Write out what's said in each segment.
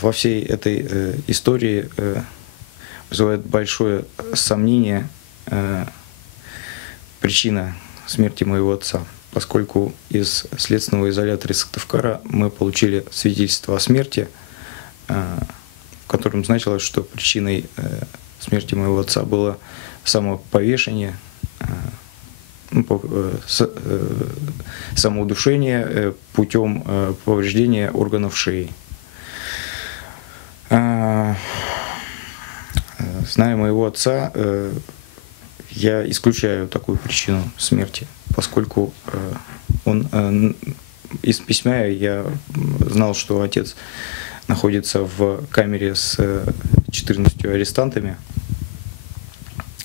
Во всей этой истории вызывает большое сомнение причина смерти моего отца, поскольку из следственного изолятора Сыктывкара мы получили свидетельство о смерти, в котором значилось, что причиной смерти моего отца было самоповешение, самоудушение путем повреждения органов шеи. Зная моего отца, я исключаю такую причину смерти, поскольку из письма я знал, что отец находится в камере с 14 арестантами,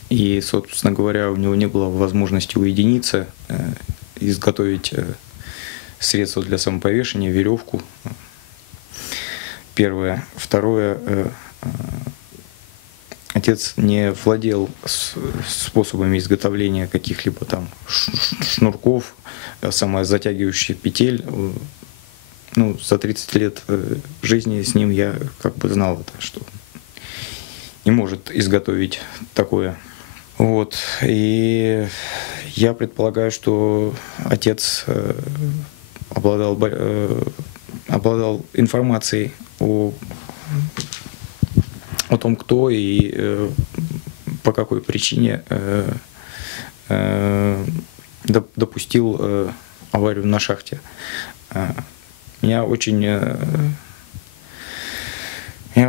и, собственно говоря, у него не было возможности уединиться, изготовить средства для самоповешения, веревку. Первое. Второе. Отец не владел способами изготовления каких-либо там шнурков, самозатягивающих петель. Ну, за 30 лет жизни с ним я как бы знал это, что не может изготовить такое. Вот. И я предполагаю, что отец обладал информацией о том, кто и по какой причине допустил аварию на шахте. Меня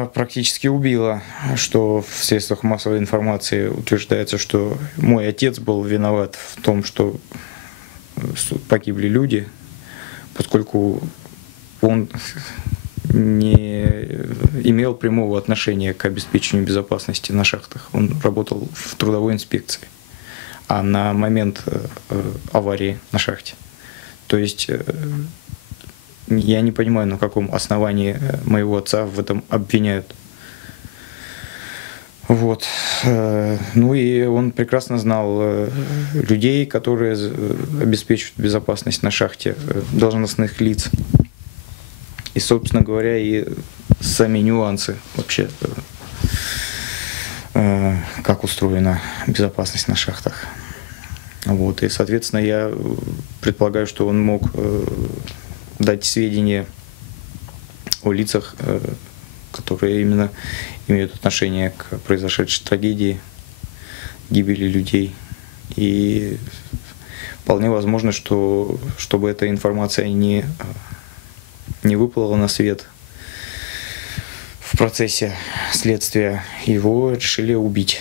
практически убило, что в средствах массовой информации утверждается, что мой отец был виноват в том, что погибли люди, поскольку он не имел прямого отношения к обеспечению безопасности на шахтах. Он работал в трудовой инспекции, а на момент аварии на шахте. То есть я не понимаю, на каком основании моего отца в этом обвиняют. Вот. Ну и он прекрасно знал людей, которые обеспечивают безопасность на шахте, должностных лиц. И, собственно говоря, и сами нюансы вообще, как устроена безопасность на шахтах. Вот. И, соответственно, я предполагаю, что он мог дать сведения о лицах, которые именно имеют отношение к произошедшей трагедии, гибели людей. И вполне возможно, что чтобы эта информация не выплыла на свет в процессе следствия, его решили убить.